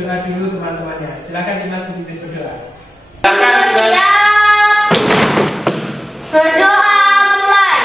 berdoa dulu teman-temannya. Silakan Dimas memimpin berdoa. Siap. Berdoa mulai.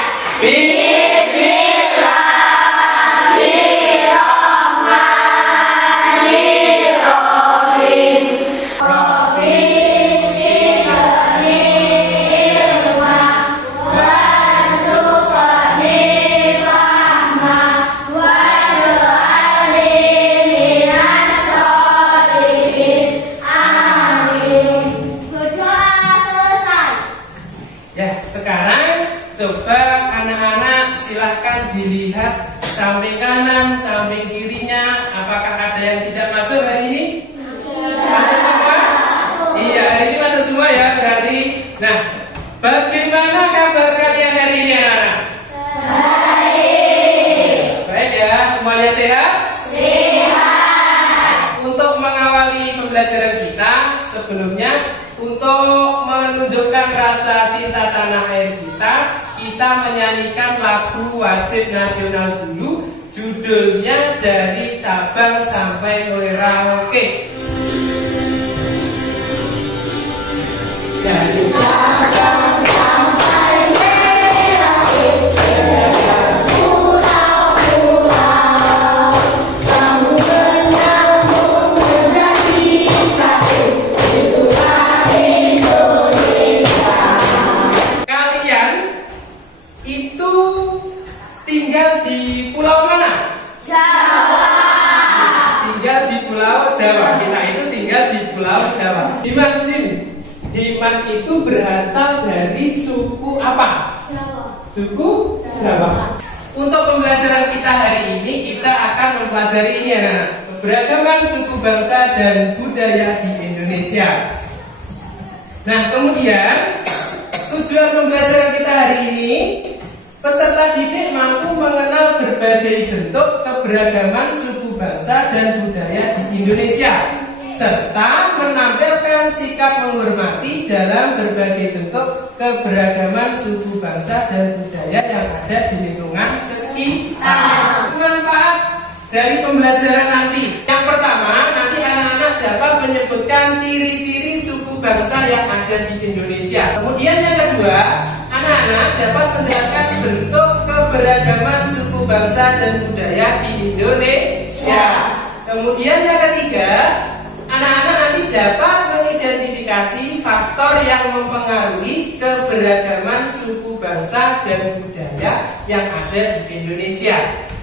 Ya, sekarang coba anak-anak silahkan dilihat samping kanan, samping kirinya. Apakah ada yang tidak masuk hari ini? Masuk semua? Iya, hari ini masuk semua ya berarti. Nah, bagaimana kabar kalian hari ini anak-anak? Baik ya, semuanya sehat? Untuk mengawali pembelajaran kita, sebelumnya untuk menunjukkan rasa cinta tanah air kita menyanyikan lagu wajib nasional dulu. Judulnya Dari Sabang Sampai Merauke. Dari Sabang sampai Merauke, pulau-pulau, sambung menyambung menjadi satu. Itulah Indonesia. Kalian itu tinggal di pulau mana? Jawa. Tinggal di Pulau Jawa. Kita itu tinggal di Pulau Jawa. Dimas itu berasal dari suku apa? Jawa. Suku Jawa. Untuk pembelajaran kita hari ini, kita akan mempelajari ini ya, keberagaman suku bangsa dan budaya di Indonesia. Nah, kemudian tujuan pembelajaran kita hari ini, peserta didik mampu mengenal berbagai bentuk keberagaman suku bangsa dan budaya di Indonesia, serta menampilkan sikap menghormati dalam berbagai bentuk keberagaman suku bangsa dan budaya yang ada di lingkungan sekitar. Manfaat dari pembelajaran nanti, yang pertama, nanti anak-anak dapat menyebutkan ciri-ciri suku bangsa yang ada di Indonesia. Kemudian yang kedua, anak-anak dapat menjelaskan bentuk keberagaman suku bangsa dan budaya di Indonesia. Kemudian yang ketiga, anak-anak nanti dapat mengidentifikasi faktor yang mempengaruhi keberagaman suku bangsa dan budaya yang ada di Indonesia.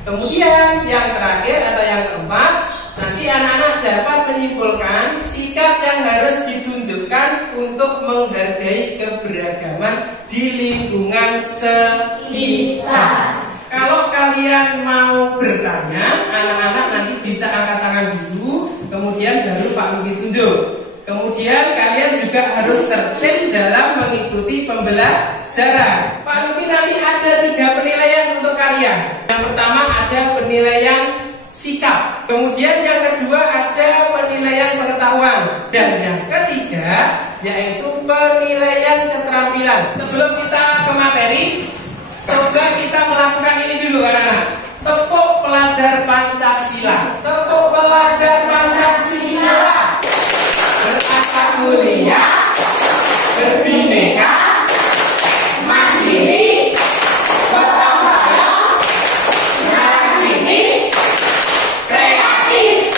Kemudian yang terakhir atau yang keempat, nanti anak-anak dapat menyimpulkan sikap yang harus ditunjukkan untuk menghargai keberagaman di lingkungan sekitar. Kalau kalian mau bertanya, anak-anak nanti bisa angkat tangan dulu, kemudian baru Pak Luki tunjuk. Kemudian kalian juga harus tertib dalam mengikuti pembelajaran. Pak Luki nanti ada 3 penilaian untuk kalian. Yang pertama ada penilaian sikap. Kemudian yang kedua ada penilaian pengetahuan. Dan yang ketiga yaitu penilaian keterampilan. Sebelum kita ke materi, coba kita melakukan ini dulu anak-anak. Tepuk pelajar Pancasila. Tepuk pelajar Pancasila. Berakhlak mulia, berbineka, mandiri, gotong royong, nalar kritis, kreatif.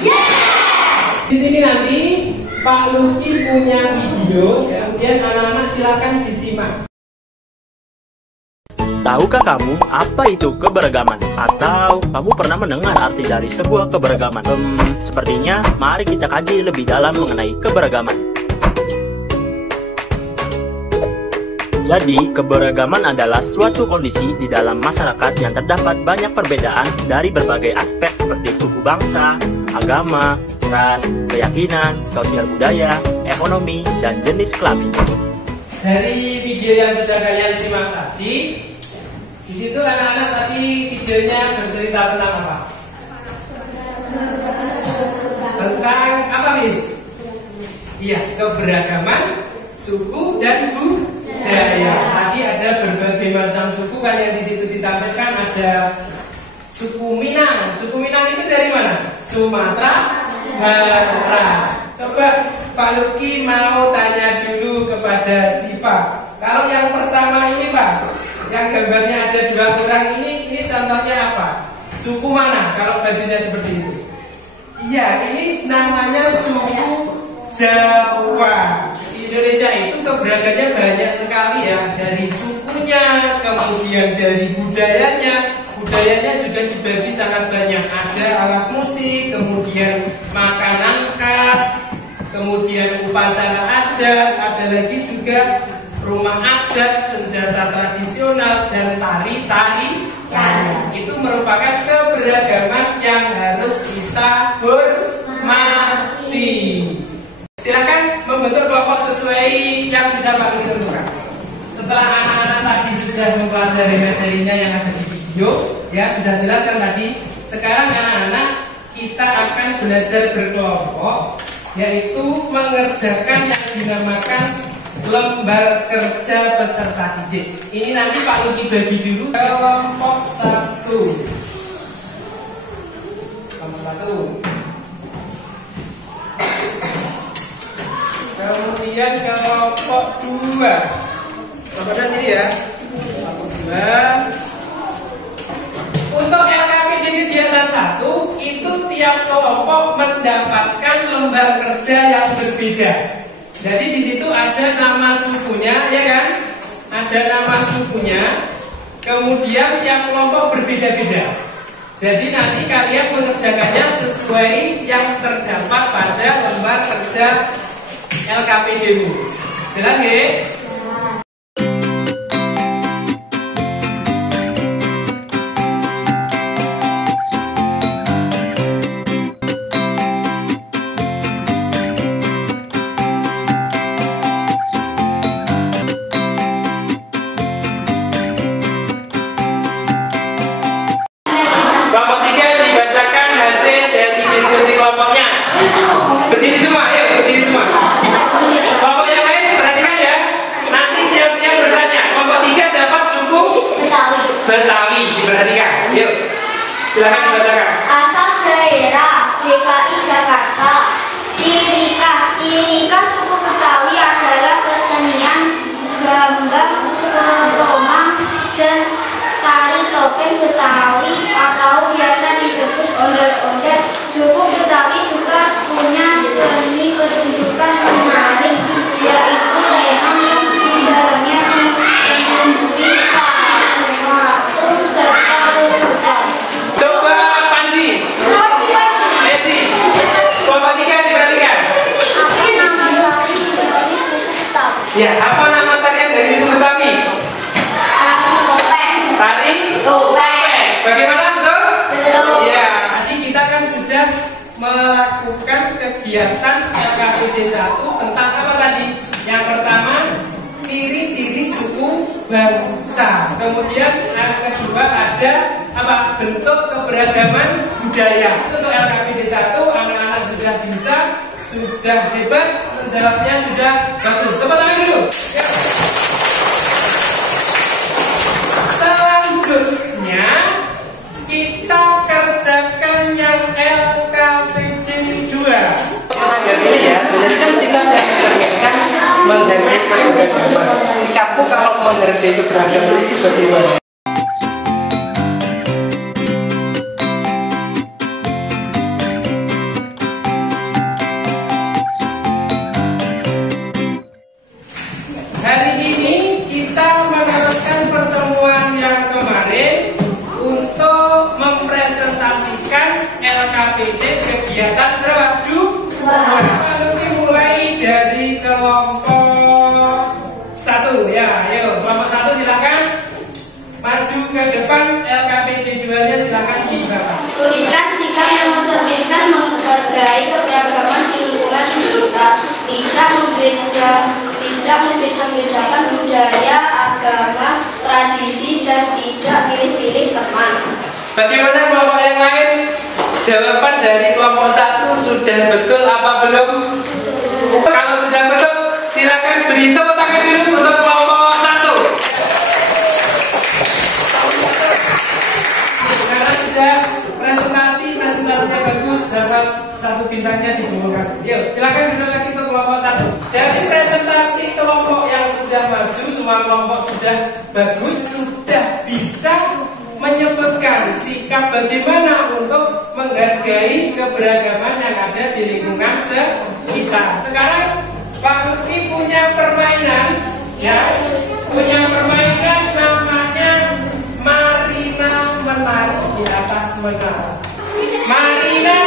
Yes! Di sini nanti Pak Luki punya video, ya. Kemudian anak-anak silakan disimak. Tahukah kamu apa itu keberagaman? Atau kamu pernah mendengar arti dari sebuah keberagaman? Sepertinya mari kita kaji lebih dalam mengenai keberagaman. Jadi, keberagaman adalah suatu kondisi di dalam masyarakat yang terdapat banyak perbedaan dari berbagai aspek seperti suku bangsa, agama, ras, keyakinan, sosial budaya, ekonomi, dan jenis kelamin. Dari video yang sudah kalian simak tadi, di situ anak-anak tadi videonya bercerita tentang apa? Tentang apa, Miss? Iya, keberagaman suku dan budaya. Tadi ada berbagai macam suku kan yang di situ ditampilkan. Ada suku Minang. Suku Minang itu dari mana? Sumatera marah. Coba Pak Luki mau tanya dulu kepada Siva. Kalau yang pertama ini Pak, yang gambarnya ada 2 orang ini contohnya apa? Suku mana kalau bajunya seperti itu? Iya, ini namanya suku Jawa. Di Indonesia itu keberagamannya banyak sekali ya. Dari sukunya, kemudian dari budayanya. Budayanya juga dibagi sangat banyak. Ada alat musik, kemudian makanan khas, kemudian upacara adat, ada lagi juga rumah adat, senjata tradisional, dan tari-tari. Itu merupakan keberagaman yang harus kita hormati. Silakan membentuk kelompok sesuai yang sudah Pak Luki tentukan. Setelah anak-anak tadi sudah mempelajari materinya yang ada di video, ya sudah jelaskan tadi. Sekarang anak-anak kita akan belajar berkelompok, yaitu mengerjakan yang dinamakan lembar kerja peserta didik. Ini nanti Pak Luki bagi dulu kelompok 1. Kemudian kelompok 2. Kelompok sini ya. Kelompok 2. Untuk LKPD kegiatan 1 itu tiap kelompok mendapatkan lembar kerja yang berbeda. Jadi di situ ada nama sukunya, ya kan? Ada nama sukunya. Kemudian tiap kelompok berbeda-beda. Jadi nanti kalian mengerjakannya sesuai yang terdapat pada lembar kerja LKPD-mu. Jelas ya? Kelompok 3 dibacakan hasil dari diskusi kelompoknya. Berdiri semua, ayo berdiri semua. Kelompok yang lain perhatikan ya. Nanti siap-siap bertanya. Kelompok 3 dapat suku Betawi. Diperhatikan. Yuk, silakan dibacakan. Asal daerah DKI Jakarta. Ciri khas suku Betawi adalah kesenian gambar keromang dan tari topeng Betawi atau biasa disebut ondel-ondel. Suku Betawi juga punya seni pertunjukan menarik, yaitu lenong yang di dalamnya dibumbui patung serta lukisan. Coba Panji. Edi. Kelompok 3 diperhatikan. Apa nama tari dari suku Betawi? Ya, apa nama tarian dari suku Betawi? Tari topeng. Tari Topeng. Bagaimana betul? Betul. Ya, tadi kita kan sudah melakukan kegiatan LKPD 1 tentang apa tadi? Yang pertama, ciri-ciri suku bangsa. Kemudian yang kedua ada apa? Bentuk keberagaman budaya. Untuk LKPD 1 anak-anak sudah bisa, sudah hebat, menjawabnya sudah bagus. Tepuk tangan dulu. Ya. Selanjutnya kita kerjakan yang LKPD 2. Ini ya, berdasarkan sikap yang mencerminkan menghargai keberagaman. Sikapku kalau menghargai keberagaman itu bagaimana? Hari ini kita meneruskan pertemuan yang kemarin untuk mempresentasikan LKPD kegiatan berapa? 2. Nanti mulai dari kelompok 1 ya. Ayo kelompok 1 silakan maju ke depan. LKPD 2-nya silakan di bawah. Tuliskan sikap yang mencerminkan menghargai keberagaman di lingkungan desa, tidak membeda-bedakan budaya, agama, tradisi, dan tidak pilih-pilih teman. Bagaimana kelompok yang lain? Jawaban dari kelompok 1 sudah betul apa belum? Kalau sudah betul, silakan beri tepuk tangan dulu untuk kelompok 1. Karena sudah presentasinya bagus, dapat 1 bintangnya semua kelompok sudah bagus, sudah bisa menyebutkan sikap bagaimana untuk menghargai keberagaman yang ada di lingkungan sekitar. Sekarang Pak Luki punya permainan, ya, punya permainan namanya Marina menari di atas menara. Marina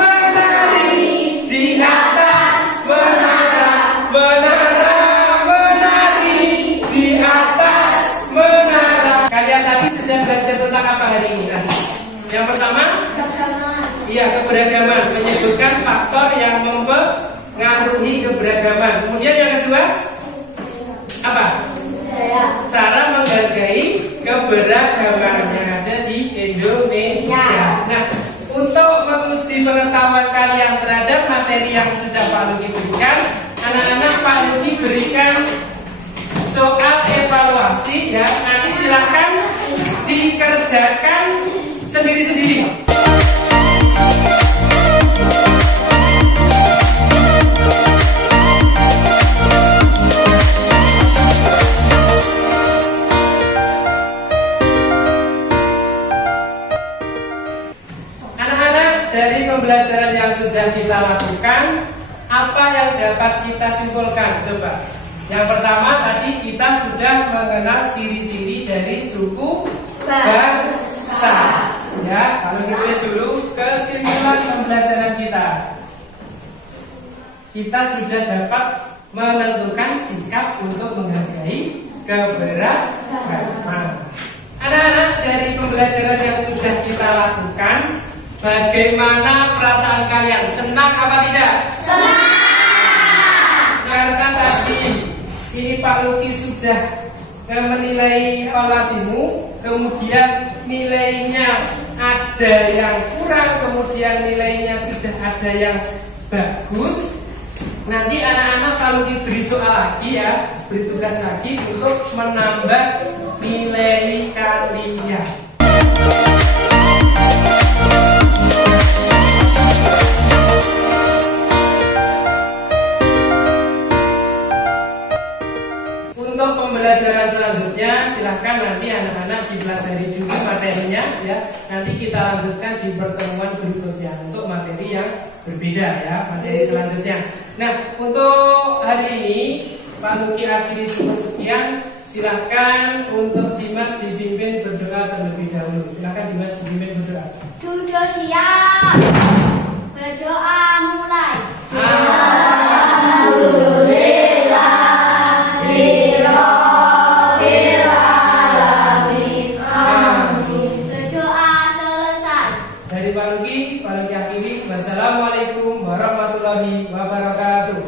menari di atas menara, menara menari di atas menara. Kalian tadi sudah belajar tentang apa hari ini? Yang pertama, iya, keberagaman, menyebutkan faktor yang mempengaruhi keberagaman. Kemudian yang kedua, apa? Cara menghargai keberagaman yang ada di Indonesia. Nah, untuk menguji pengetahuan kalian terhadap materi yang sudah Pak Luki berikan, anak-anak Pak Luki berikan soal evaluasi, ya. Nanti silakan dikerjakan sendiri-sendiri. Dari pembelajaran yang sudah kita lakukan, apa yang dapat kita simpulkan? Coba. Yang pertama tadi kita sudah mengenal ciri-ciri dari suku bangsa. Ya, kalau ditulis dulu kesimpulan pembelajaran kita. Kita sudah dapat menentukan sikap untuk menghargai keberagaman. Anak-anak, dari pembelajaran yang sudah kita lakukan, bagaimana perasaan kalian? Senang apa tidak? Senang! Karena tadi ini Pak Luki sudah menilai evaluasimu, kemudian nilainya ada yang kurang, kemudian nilainya sudah ada yang bagus. Nanti anak-anak Pak Luki beri soal lagi, ya, beri tugas lagi untuk menambah nilai kalian. Untuk pembelajaran selanjutnya, silahkan nanti anak-anak dipelajari dulu materinya, ya. Nanti kita lanjutkan di pertemuan berikutnya untuk materi yang berbeda, ya, materi selanjutnya. Nah, untuk hari ini Pak Luki akhiri cukup sekian. Silahkan untuk Dimas dipimpin berdoa terlebih dahulu. Silahkan Dimas dipimpin berdoa. Duduk siap. Berdoa mulai. Dari Pak Luki akhiri. Wassalamualaikum warahmatullahi wabarakatuh.